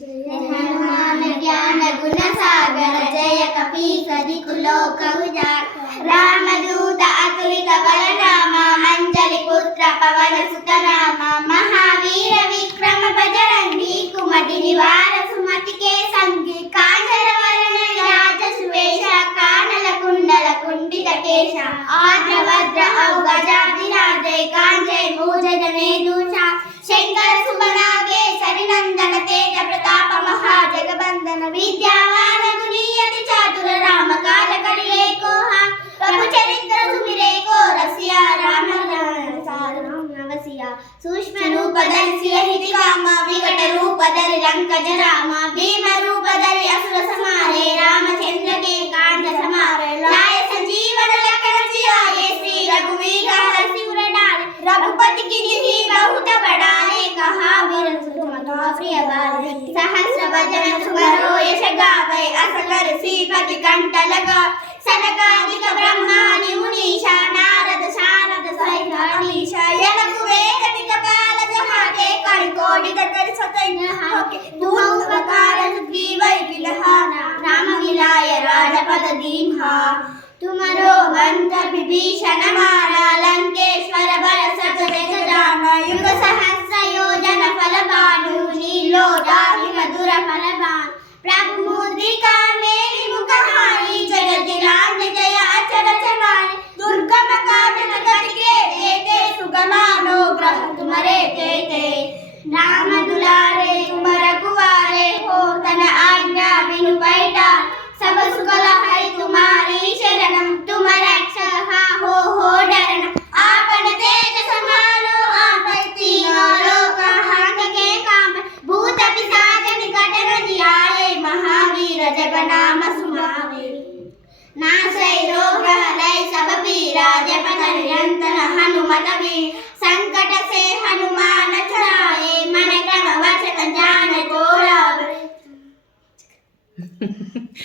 हनुमान ज्ञान गुण सागर जय कपीस दिकुलोक उजागर रामदूत अतुलित बल राम अंजलि पुत्र पवन सुत राम महावीर विक्रम बजरंगी कुमति निवार सुमति के संगी कांचन वरण राज सुवेश कानल कुंडल कुंडित केश आर्द्रवज्र औगजाधिराजय कांचय मूज जने दूषा शंकर सुबनागे सरिनंदन तेज प्रताप महाजगबंदन विद्यावान गुणियति चातुर राम काज करिए को प्रभु चरित्र सुमिरे को रसिया राम नवसिया सूक्ष्म रूप धरि हिति काम विकट रूप धरि लंक जरामा भीम रूप धरि असुर संहारे रामचंद्र के कांज समारे लाय संजीवन लखन जियाए श्री रघुवीर हरषि उर डाले रघुपति की निधि बहुत बढ़ाए कहा वीर सुमति प्रिय बाले सहस्र वदन सुमरो यश गावे अस कर श्रीपति कंठ लगा सनकादिक ब्रह्मादि मुनीषा नारद शारद सहित अनीशा यलकु वेद कपाल जहाते कण कोटि कर सतैन होके तुम उपकार सुग्रीवै बिलहाना राम मिलाय राजपद दीन्हा तुमरो मंत्र विभीषण मारा लंकेश्वर बर सत जग जाना युग सहस्र योजन फल भानु नीलो दाहि मधुर फल भान प्रभु मुद्रिका मेरी मुख हारी जगत राम जय अचर चमारे दुर्गम काट जगत के देते सुगमानो ग्रह तुम्हारे देते राम दुलारे तुम रघुवारे हो तन आज्ञा बिनु पैठा सब सुगल है तुम्हारी शरणम तुम रक्षक हो डरन आपन तेज समारो आपै तीनों लोक हाथ के काम भूत पिशाच निकट न जियाए महावीर जब नाम सुनावे नासै रोग हरै सब पीरा जपत निरंतर हनुमत वीर संकट से हनुमान छुड़ाए मन क्रम वचन जान तोड़ावे